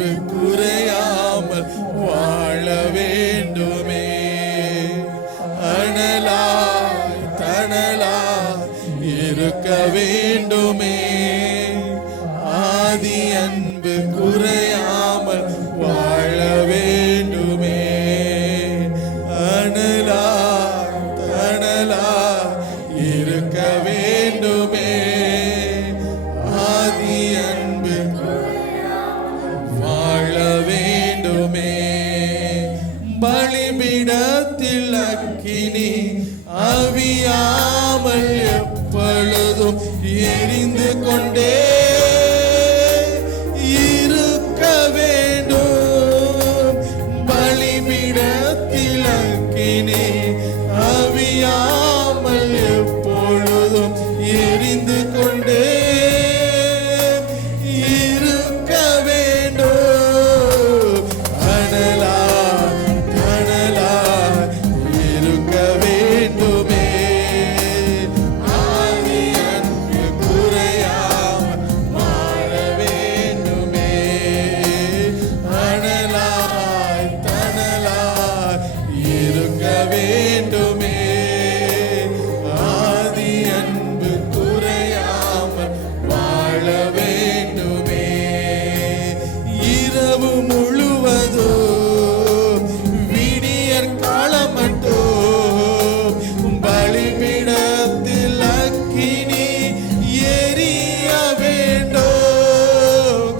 அன்பு குறையாமல் வாழ வேண்டுமே. அனலாய் தனலாய் இருக்க வேண்டுமே. ஆதி அன்பு குறையாமல் வாழ வேண்டுமே. அனலாய் தனலாய் இருக்க வேண்டுமே. ஆதி அன்பு வாழ வேண்டுமே. பலிபீடத்தில் அக்கினி அவியாமல் எப்பொழுதும் எரிந்து கொண்டே இருக்க வேண்டும். பலிபீடத்தில் அக்கினி அவியாமல் எப்பொழுதும் எரிந்து கொண்டே இருக்க வேண்டும். அனலாய் தனலாய் இருக்க வேண்டுமே. ஆதி அன்பு குறையாமல் வாழ வேண்டுமே. அனலாய் தனலாய் இருக்க வேண்டுமே. ஆதி அன்பு குறையாமல் வாழ வேண்டுமே. இரவு முழுவதும் விடியற் காலம் மட்டும் பலிபீடத்தில் அக்கினி எரிய வேண்டும்.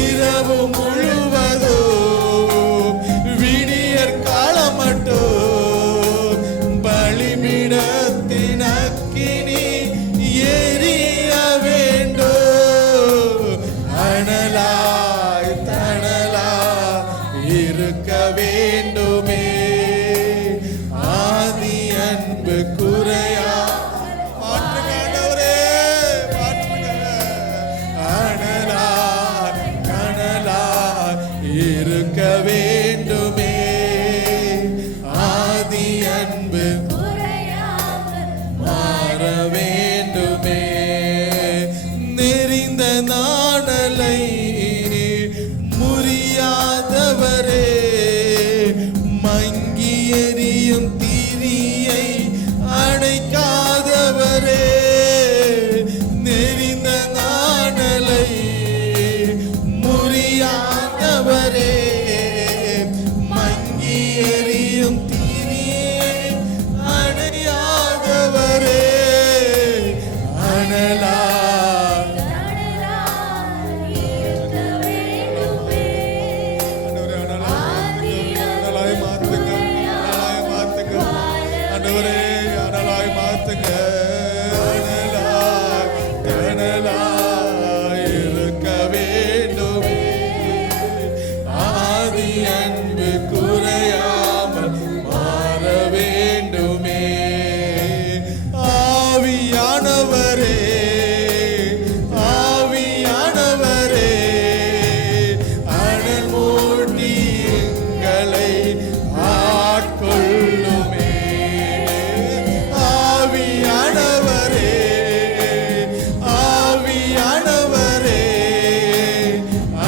இரவு முழுவதும் விடியற் காலம் மட்டும் பலிபீடத்தின் அக்கினி எரிய வேண்டும். அனலாய் தனலாய் இருக்க வேண்டுமே. ஆதி அன்பு குறையா மாற்றுங்க ஆண்டவரே, மாற்றுங்க. அனலாய் தனலாய் இருக்க வேண்டுமே. ஆதி அன்பு மாற வேண்டுமே. நெறிந்த நாணலை முறியாதவரே, மங்கி எரியும் தீரியை அணைக்காதவரே. நெறிந்த நாணலை முறியாதவரே, மங்கி எரியும் தீரியை அணையாதவரே. அனலாய் அனலாய் மாத்துங்க, அனலாய் மாத்துங்க ஆண்டவரே, அனலாய் மாத்துங்க. அனலாய் தனலாய் இருக்க வேண்டுமே. ஆதி அன்பு குறையாமல் மாற வேண்டுமே. ஆவியானவரே, ஆவியானவரே, அனல் மூட்டி எங்களை ஆட்கொள்ளுமே. ஆவியானவரே, ஆவியானவரே,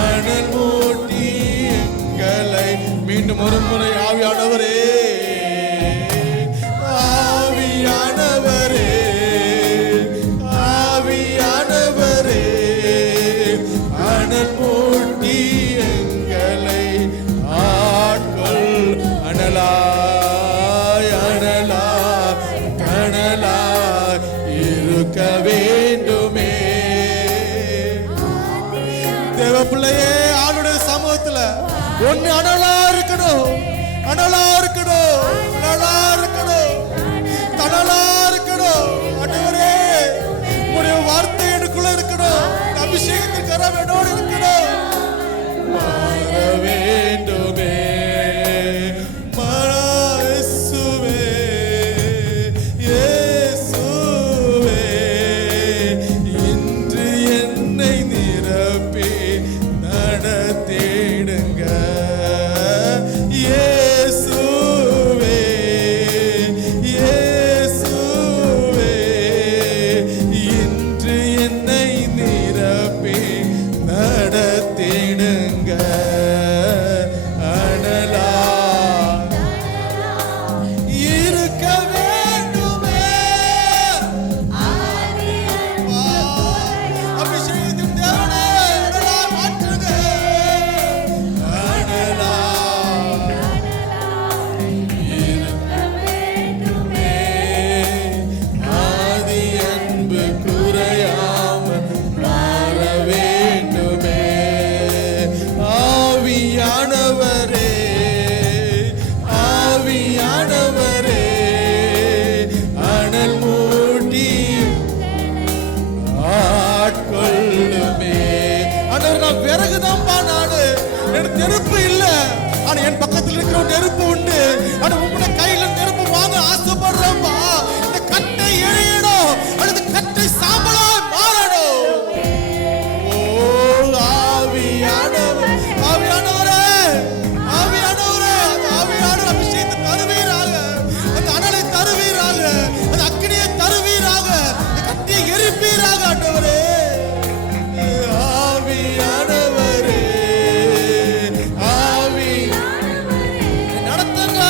அனல் மூட்டி எங்களை மீண்டும் ஒரு முறை ஆவியானவரே, ஆவியானவரே, ஆவியானவரே, அனல் மூட்டி எங்களை ஆட்கொள். அனலாய் அனலாய் தனலாய் இருக்க வேண்டுமே. தேவ பிள்ளையே, ஆளுடைய சமூகத்துல ஒன்னு அனலா இருக்கணும், அனலா இருக்கணும், அனலா இருக்கணும், தனலா இருக்கணும். ஆண்டவரே, உம்முடைய வார்த்தை எனக்குள்ள இருக்கணும். அபிஷேகத்தின் கரம் என்னோடு இருக்கணும். மாற வேண்டுமே. இயேசுவே, இயேசுவே, இன்று என்னை நிரப்பி நடத்திடுங்க. இயேசுவே, இயேசுவே, இன்று எங்க அனலா இருக்க வேண்டுமே. அபிஷேகத்தின் தேவனே அனலா மாற்றுங்க. அனலா இருக்க வேண்டுமே. ஆதி அன்பு குறையாமல் மாற வேண்டுமே. ஆவியானவரே ஆவியானவரே அனல் மூட்டி ஆட்கொள்ளுமே. ஆண்டவர், நான் விறகுதான்பா, நானு எனக்கு நெருப்பு இல்ல, ஆனா என் பக்கத்தில் இருக்கிற நெருப்பு உண்டு. ஆனா உங்களோட கையில நெருப்பு வாங்க ஆசைப்படுறேன்பா. இந்த கட்டை எரியணும், அல்லது கட்டை சாம்பலா மாறணும். ஓ ஆவியானவர் ஆவியானவரே ஆவியானவரே ஆவியானவர் அபிஷேகத்தை தருவீராக, அந்த அனலை தருவீராக, அந்த அக்கினியை தருவீராக, அந்த கட்டியை எரிப்பீராக. ஆண்டவரே ஆவியானவரே ஆவி நடத்துங்க.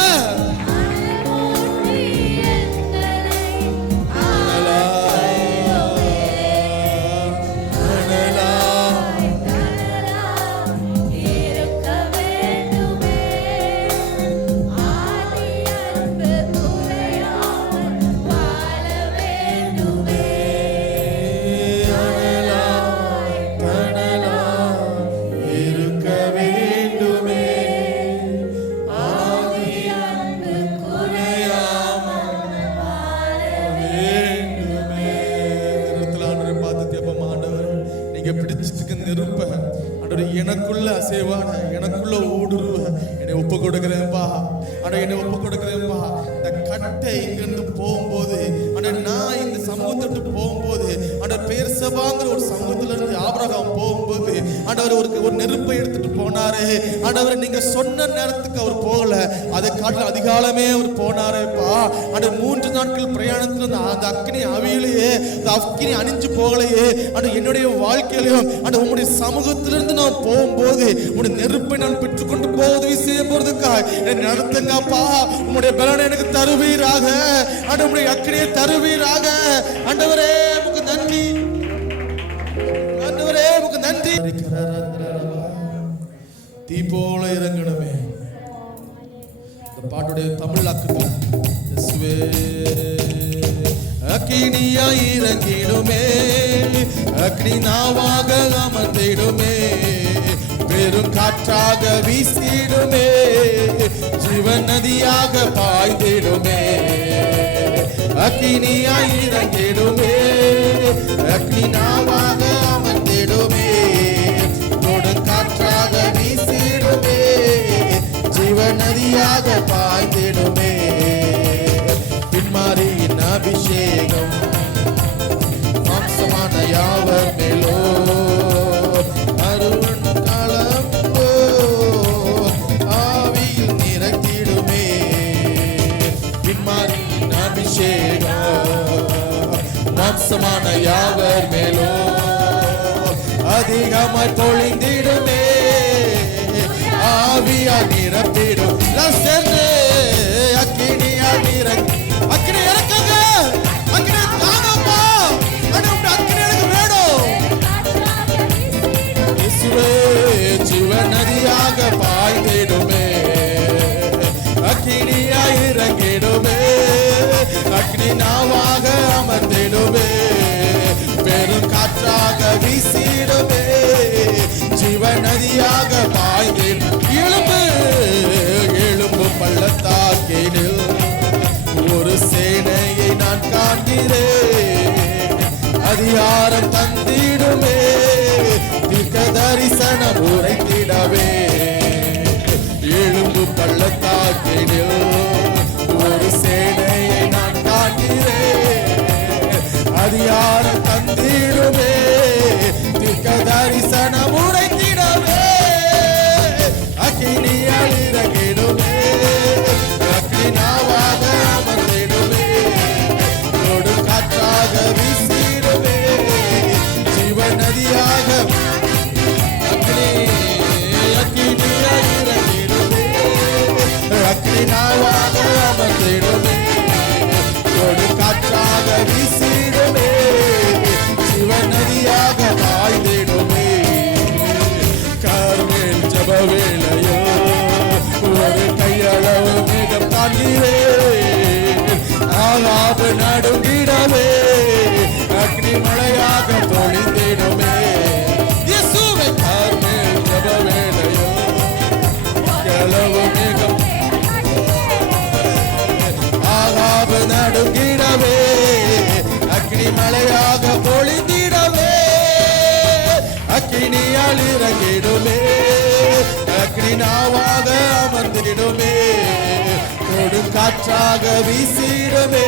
அனலா அனலா அனலா இருக்க வேண்டுமே. ஆதி அன்பு குறையாமல் வேண்டுமே. நேரத்தில் ஆண்டவரை பார்த்து கேட்போம், ஆண்டவர் நீங்க பிடிச்சிட்டு நெருப்ப ஆண்டவர் எனக்குள்ள அசைவான எனக்குள்ள ஊடுருவ என்னை ஒப்பு கொடுக்கிறேன்பா. ஆண்டவர் என்னை ஒப்பு கொடுக்கிறேன்பா. இந்த கட்டை இங்கிருந்து போகும்போது ஆண்டவர் நான் இந்த சமூகத்தை போகும்போது ஆண்டவர் பேர் சபாங்கிற ஒரு சமூகத்துல இருந்து ஆபிரகாம் போகும்போது ஆண்டவர் ஒரு நெருப்பை எடுத்துட்டு போனாரு. ஆண்டவர் நீங்க சொன்ன நேரத்துக்கு அவர் போகல, அதை காட்டில அதிகாலமே அவர் போனாரேப்பா. ஆண்டவர் 3 நாட்கள் பிரயாணத்துல அந்த அக்கினி அவியிலேயே அந்த அக்கினி அணிஞ்சு போகலையே. ஆண்டவர் என்னுடைய வாழ்க்கையிலையும் ஆண்டவர் உங்களுடைய சமூகத்திலிருந்து நான் போகும்போது உங்களுடைய நெருப்பை நான் பெற்றுக்கொண்டு போவது விஷயம் போறதுக்காக என்னை நடத்துங்கப்பா. உங்களுடைய பலனை எனக்கு தருவீராக. ஆண்டவர் உங்களுடைய அக்கினியை தருவீராக. ஆண்டவரே உமக்கு நன்றி, ஆண்டவரே உமக்கு நன்றி. தீ போல இறங்கணுமே. இந்த பாட்டுடைய தமிழ் அக்கத்துல இயேசுவே அக்கினியா இறங்கிடுமே. அக்னி நாவாக அமர்ந்திடுமே. பெரும் காற்றாக வீசிடுமே. ஜீவன் நதியாக பாய்ந்திடுமே. அக்கினியா இறங்கிடுமே. அக்னி நாவாக அமர்ந்திடுமே. கொடும் காற்றாக வீசிடுமே. ஜீவன் நதியாக பாய்ந்திடுமே. பின்மாரியின் அபிஷேகம் மாம்சமான யாவர் மேலோ அருண் காலம் ஆவியில் நிறைத்திடுமே. பின்மாரியின் அபிஷேகம் மாம்சமான யாவர் மேலோ அதிகமாய் பொழிந்திடுமே. ஆவியா நிரப்பிடும் அக்கினியா நிறங்கி அக்கினி இறக்குங்க. அக்கினி தாங்கப்பா. அக்கினி எனக்கு வேணும். இயேசுவே ஜீவன் நதியாக பாய்ந்திடுமே. அக்கினியா இறங்கிடுமே. அக்கினி நாவாக அமர்ந்திடுமே. பெரும் காற்றாக வீசிடுமே. ஜீவன் நதியாக பாய்ந்திடும். எழும்பு பள்ளத்தாக்கினில் ஒரு சேனையை நான் காண்கிறேன். அதிகாரம் தந்திடுமே. தீர்க்க தரிசனம் உரைத்திடவே. எழும்பு பள்ளத்தாக்கினில் ஒரு சேனையை நான் காண்கிறேன். அதிகாரம் தந்திடுமே. தீர்க்க தரிசனம் உரைத்திடவே. அக்கினியால் இறங்கிடுமே. அக்கினி நாவாக அமர்ந்திடுமே. கொடு காற்றாக வீசிடுமே. ஜீவன் நதியாக அக்கினி வேளையோ ஒரு கையளவு மேகம் காண்கிறேன். ஆகாது நடுங்கிடவே அக்னி மழையாக பொழிந்திடுமே. இயேசுவை பார்மேல் ஜப வேளையோ கையளவு மேகம் ஆகாது நடுங்கிடவே அக்னி மழையாக பொழிந்திடவே. அக்கினியால் இறங்கிடுமே அக்னி நாவாக அமர்ந்திடுமே. கொடுங்காற்றாக வீசிடுமே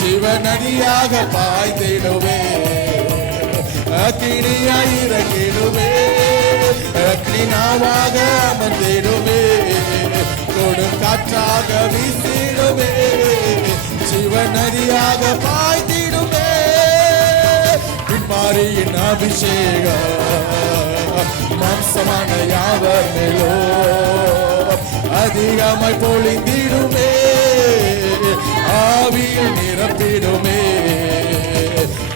ஜீவ நதியாக பாய்ந்திடுமே. அக்கினியாய் இறங்கிடுமே அக்னி நாவாக அமர்ந்திடுமே. கொடுங்காற்றாக வீசிடுமே ஜீவ நதியாக பாய்ந்திடுமே. பின்மாரியின் அபிஷேகம் மாம்சமான யாவர் மேலோ அதிகமாய் பொழிந்திடுமே. ஆவியில் நிரப்பிடுமே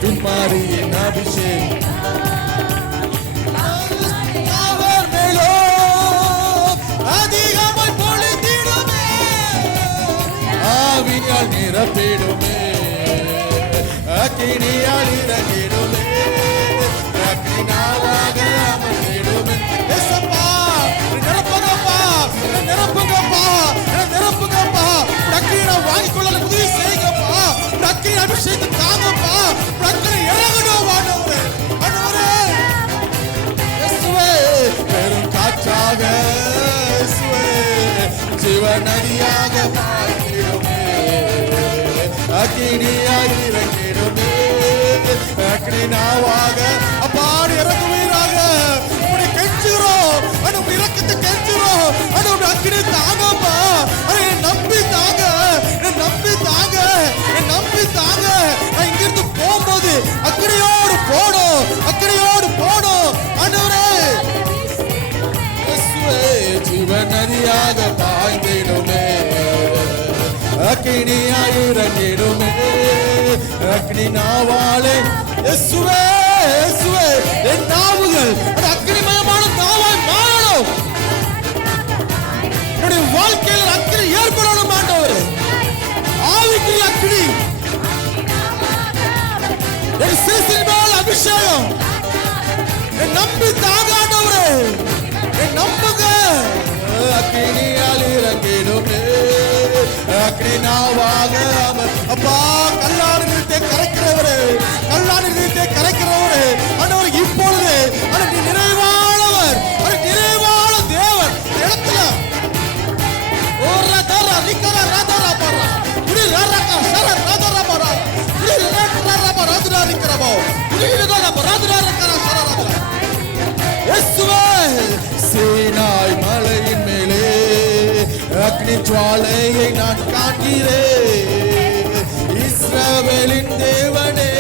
பின்மாரியின் அபிஷேகம் யாவர் மேலோ அதிகமாய் பொழிந்திடுமே. ஆவியால் நிரப்பிடுமே அக்கினியால் இறங்கிடுமே. அக்கினாவாக அமர்ந்திடுமே. ஏசப்பா நிரப்புங்கப்பா நிரப்புங்கப்பா நிரப்புங்கப்பா. அக்கினை வாங்கிக்கொள்ள உதவி செய்யுங்கப்பா. அக்கினை அபிஷேகத்தை தாங்கப்பா. அக்கினை இறங்கணும் ஆண்டவரே. ஆண்டவரே இயேசுவே பெரும் காற்றாக இயேசுவே ஜீவ நதியாக பாய்ந்திடுமே. அக்கினியாய் இறங்கிடுமே அக்கினி நாவாக அப்பாடி இறங்குவீராக. இப்படி கெஞ்சுகிறோம் அனும் இறக்கத்தை கெஞ்சுகிறோம் அனும் அக்கினி தாங்கப்பா. நம்பி தாங்க நம்பி தாங்க நம்பி தாங்க. நான் இங்கிருந்து போகும்போது அக்கினியோடு போடும் அக்கினியோடு போடும். ஆண்டவரே ஜீவ நதியாக பாய்ந்திடுமே அக்கினியாய் இறங்கிடுமே. அக்கினி நாவாலே இயேசுவே இயேசுவே என் நாவுகள் அக்கினிமயமான நாவாய் மாறணும். என்னுடைய வாழ்க்கையில் அக்கினி ஏற்படணும் ஆண்டவரே. ஆவிக்குரிய அக்கினி என் சிரசின் மேல் அபிஷேகம் என் நம்பி தாங்க ஆண்டவரே. என் நம்புங்க அக்கினியால் இறங்கிடுமே அக்கினி நாவாக அப்பா. கல்லாறு நிறுத்தை கரைக்கிறவரே கல்லாறு நிறுத்தை கரைக்கிறவரே ஆண்டவர் இப்பொழுது நீ நிறைவானவர் நிறைவான தேவன் இடத்துல சீனாய் மலையின் மேலே அக்னி ஜுவாலையை நான் காண்கிறேன். இஸ்ரவேலின் தேவனே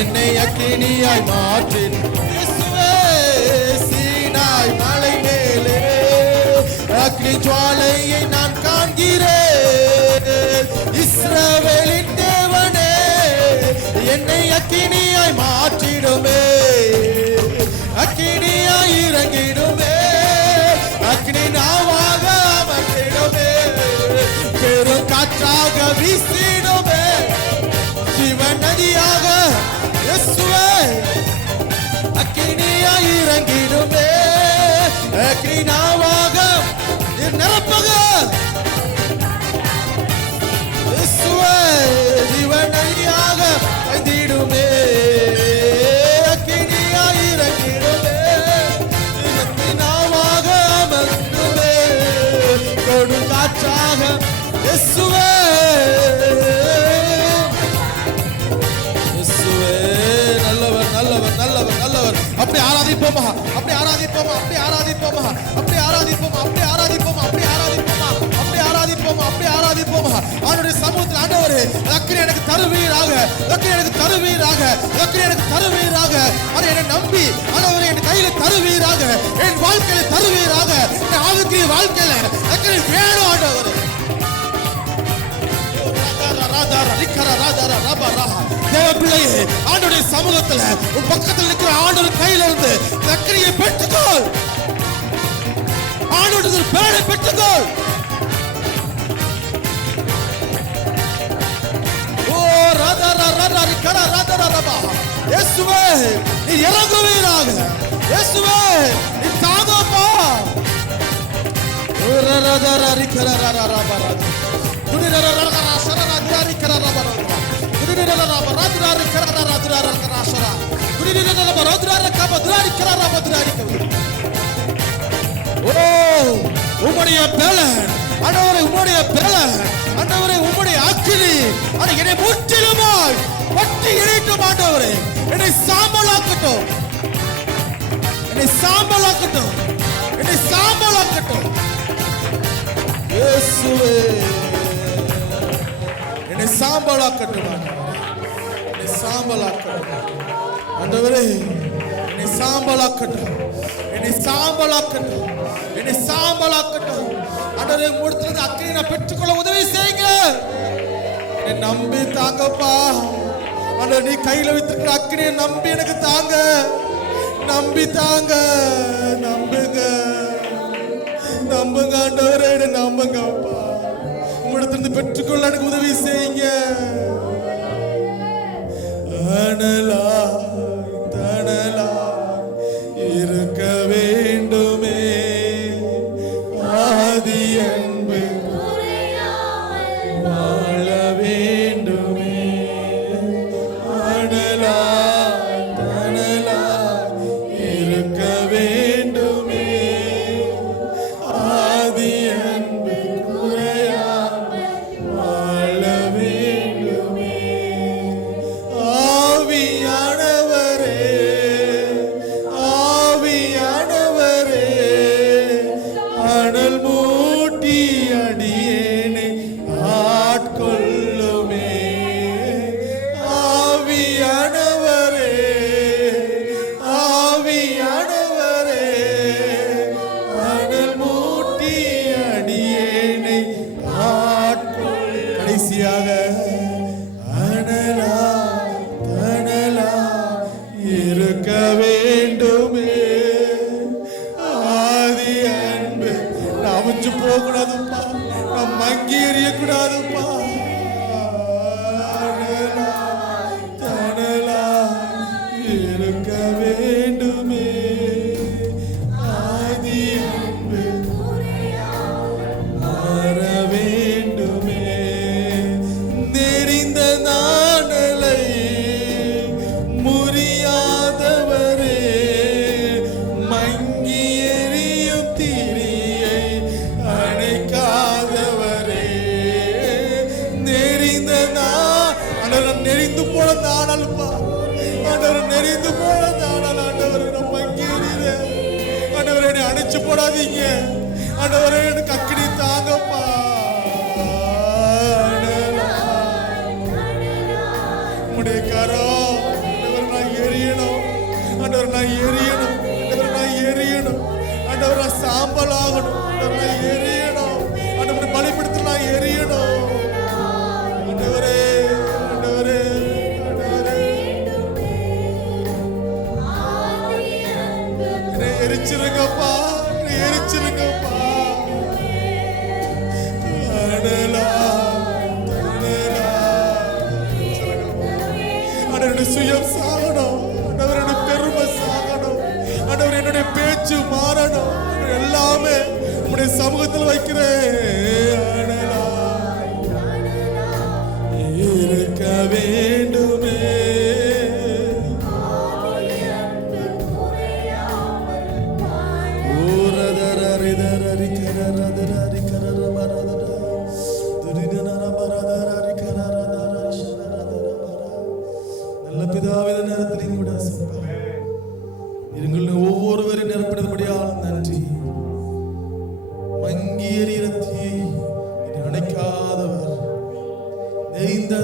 என்னை அக்கினியாய் மாற்றின். சீனாய் மலை மேலே அக்னி ஜுவாலையை நான் காண்கிறேன். இஸ்ரவேலின் தேவனே என்னை அக்கினியாய் மாற்றிடுமே அக்கினியாய் இறங்கிடுமே அக்னி நாவாக அமர்ந்திடுமே. பெரும் காற்றாக வீசிடுமே ஜீவ நதியாக இயேசுவே அக்கினியாய் இறங்கிடுமே அக்னி நாவாக நிரப்புக இயேசுவே ஜீவ நதியாக வைத்திடுமே அக்கினியாய் இறங்கிடுமே அக்னி நாவாக அமர்ந்திடுமே. கொடு காற்றாக இயேசுவே நல்லவர் நல்லவர் நல்லவர் நல்லவர். அப்படி ஆராதிப்போமா அப்படி ஆராதிப்போமா அப்படி ஆராதிப்போமா அப்படி ஆராதிப்போமா அப்படி ஆராதிப்போமா அப்படி ஆராதிப்போமா அப்படி ஆராதிப்போமா அப்படி ஆராதிப்போமா. அவனுடைய சமூகத்தில் ஆண்டவரே அக்கினி எனக்கு தருவீராக அக்கினி எனக்கு தருவீராக அக்கினி எனக்கு தருவீராக. அதை என்னை நம்பி ஆண்டவரே என் கையில தருவீராக என் வாழ்க்கையில தருவீராக. என் ஆவிக்குரிய வாழ்க்கையில அக்கினி வேணும் ஆண்டவரே. தேவ பிள்ளையே ஆண்டவருடைய சமூகத்துல உன் பக்கத்தில் இருக்கிற ஆண்டவர் கையில இருந்து அக்கினியை பெற்றுக்கொள் இயேசுவே நீ இறங்குவீராக. இயேசுவே நீ தாங்கப்பா. உம்முடைய பலன் ஆண்டவரே, உம்முடைய பலன் ஆண்டவரே, உம்முடைய அக்கினி என்னை முற்றிலுமாய் பற்றி எரியட்டும் ஆண்டவரே. என்னை சாம்பலாக்கட்டும், என்னை சாம்பலாக்கட்டும், என்னை சாம்பலாக்கட்டும் இயேசுவே. என்னை சாம்பலாக்கட்டும், என்னை சாம்பலாக்கட்டும் ஆண்டவரே. என்னை சாம்பலாக்கட்டும், என்னை சாம்பலாக்கட்டும், என்னை சாம்பலாக்கட்டும் ஆண்டவரே. முடித்தது அக்கினி நான் பெற்றுக்கொள்ள உதவி செய்யுங்க. என்னை நம்பி தாங்கப்பா ஆண்டவரே. நீ கையில வைத்திருக்கிற அக்கினியை நம்பி எனக்கு தாங்க. நம்பி தாங்க, நம்புங்க, நம்புங்க ஆண்டவரே, நம்புங்கப்பா. உங்களிடத்திலிருந்து பெற்றுக்கொள்ள எனக்கு உதவி செய்யுங்க. அனலா தனலா இருக்க வேண்டுமே ஆதி அன்பு வாழ வேண்டுமே. அனலா தனலா இருக்க வேண்டுமே ஆதி அன்பு குறையாமல் வாழ வேண்டுமே. ஆவியானவரே, ஆவியானவரே, அனல் மூட்டி அடியேனை ஆட்கொள்ளுமே. ஆவியானவரே, ஆவியானவரே, அனல் மூட்டி அடியேனை ஆட்கொள். கடைசியாக அனலா தனலா இருக்க வேண்டுமே ஆதி அன்பு. நான் அவிஞ்சு போகக்கூடாதுப்பா, நான் மங்கி எறியக்கூடாதுப்பா. அனலா தனலா இருக்க வேண்டுமே ஆதி அன்பு மாற வேண்டுமே. நெறிந்த நாணலை முறியாதவரே, மங்கி எரியும் திரியை அணைக்காதவரே. நெறிந்த ஆண்டவர், நெறிந்து போல நாணல்ப்பா ஆண்டவர், நெறிந்து போல நாணல் ஆண்டவர். நான் மங்கி எறிகிறேன் ஆண்டவர், என்னை அணைச்சு போடாதீங்க ஆண்டவரே. எனக்கு அக்கினி தாங்கப்பா. உம்முடைய கரம் ஆண்டவர், நான் எரியணும் ஆண்டவர், நான் எரியணும் ஆண்டவர், நான் எரியணும் ஆண்டவர். நான் சாம்பல் ஆகணும் ஆண்டவர், நான் எரியணும் ஆண்டவர். பலிபடுத்த நான் எரியணும் ஆண்டவரே, ஆண்டவரே, ஆண்டவரே. என்னை எரிச்சிருங்கப்பா, என்னை எரிச்சிருங்கப்பா. அனலா தனலா ஆண்டவருடைய சுயம் சாகணும் ஆண்டவருடைய பெருமை சாகணும் ஆண்டவர். என்னுடைய பேச்சு மாறணும். எல்லாமே உம்முடைய சமூகத்தில் வைக்கிறேன். அனலா இருக்க வேண்டுமே நல்ல பிதாவே, இந்த நேரத்தில் கூட எங்களை ஒவ்வொருவரை நிரப்பினபடியால் நன்றி. மங்கி எறிகிற தீயை அணைக்காதவர், நெறிந்த